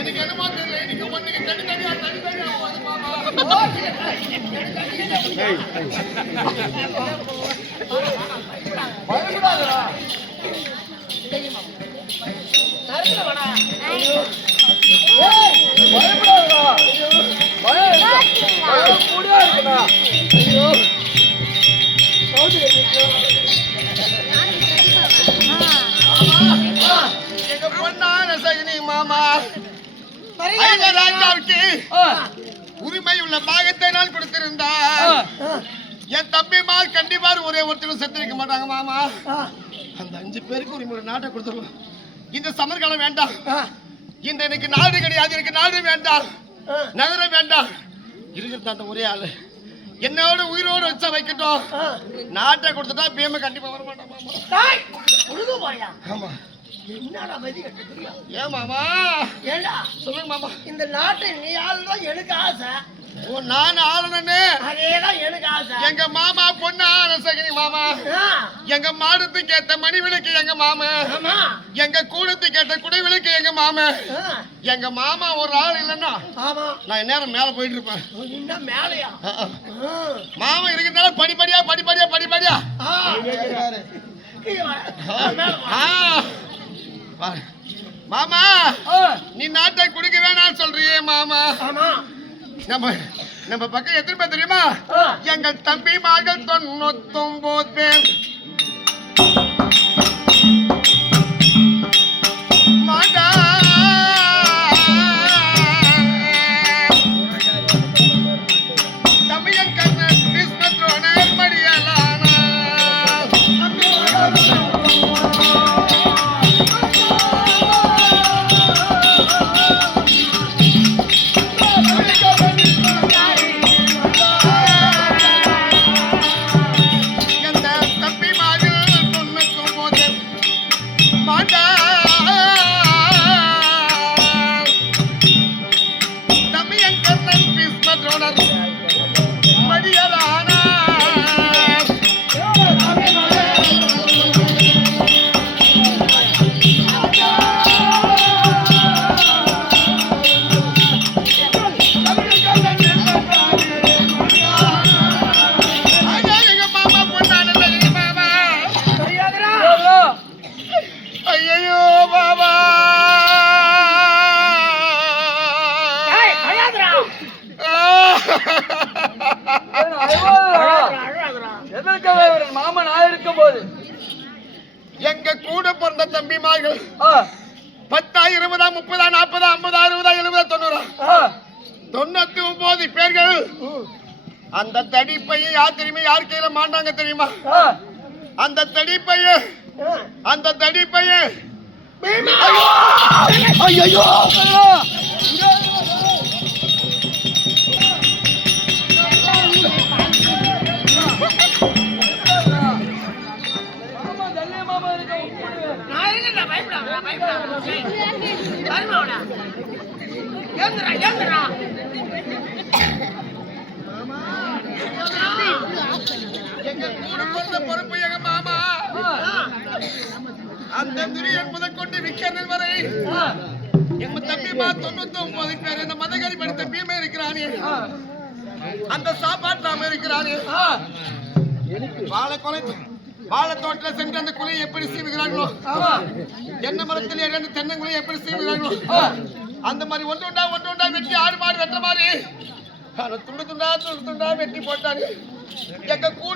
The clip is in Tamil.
எனக்கு என்னமோ தெரியல, இன்னைக்கு ஒண்ணுக்கு தனித்தனியா எங்க பொண்ணான சகினி மாமா ராஜாவுக்கு உரிமை உள்ள பாகத்தை நான் கொடுத்திருந்தார். என் தம்பி மால் கண்டிப்பா ஒரே ஒருத்தரும் செத்துருக்க மாட்டாங்க மாமா. அந்த 5 பேருக்கு உரிமை நாட்டை கொடுத்துருவோம். இந்த சமர்காலம் வேண்டாம், இந்த எனக்கு நாடு கிடையாது, எனக்கு நாடு வேண்டாம், நகரம் வேண்டாம், இருக்கிறது அந்த ஒரே ஆளு என்னோட உயிரோடு வச்சா வைக்கட்டும். நாட்டை கொடுத்துட்டா பேம கண்டிப்பா வர மாட்டான் மாமா. ஆமா என்னடா வதி கட்டுறியா? ஏன் மாமா? ஏண்டா சொல்லுங்க மாமா. இந்த நாட்டை நீ ஆளணும் எனக்கு ஆசை. ஓ நான் ஆளணும்னு? அதேதான் எனக்கு ஆசை. எங்க மாமா பொண்ணு ஆனசகினி மாமா. எங்க மாடத்துக்கு ஏத்த மணி விளக்கு எங்க மாமா. எங்க கூடத்துக்கு ஏத்த குடை விளக்கு எங்க மாமா. எங்க மாமா ஒரு ஆள் இல்லைன்னா நான் நேரம் மேல போயிட்டு இருப்பேன். இன்னும் மேலையா? மாமா இருக்கிறதால படிப்படியா படிப்படியா படிப்படியா மாமா நீ நாட்டை குடிக்க வேணாம் சொல்றியே மாமா. நம்ம பக்கம் எத்தனை பேர் தெரியுமா? எங்கள் தம்பி மகள் 99 பேர். மாட்டா தமிழன் கண்ணன் விஸ்வத்ரோணர் மடியலான மாமன் ஆயிருக்கும் போது எங்க கூட பிறந்த தம்பிமார்கள் 10 20 30 40 50 60 70 90 99 பேர்கள். அந்த தடிப்பையை யார் தெரியுமா? யார் கையில மாண்டாங்க தெரியுமா? அந்த தடிப்பையை ஐயோ எங்க கூட பிறந்த பொறுப்பு எங்க மாமா. அந்த துரியன் முதற்கொண்டு விக்கிறது வரை எங்க தம்பிமா 99 பேர். இந்த மதகரி படித்த பீமே இருக்கிறானே, அந்த சாப்பாட்டாம இருக்கிறானே, வாழை தோட்டத்தில் சென்று அந்த குலையை எப்படி சீவுகிறார்களோ, தென்னை மரத்தில் இருந்து தென்னங்குலையை எப்படி சீவுகிறார்களோ, அந்த மாதிரி ஒன்று உண்டா வெட்டி ஆடு மாடு வெட்ட மாதிரி அவனை துண்டு துண்டா வெட்டி போட்டாரு எங்க கூட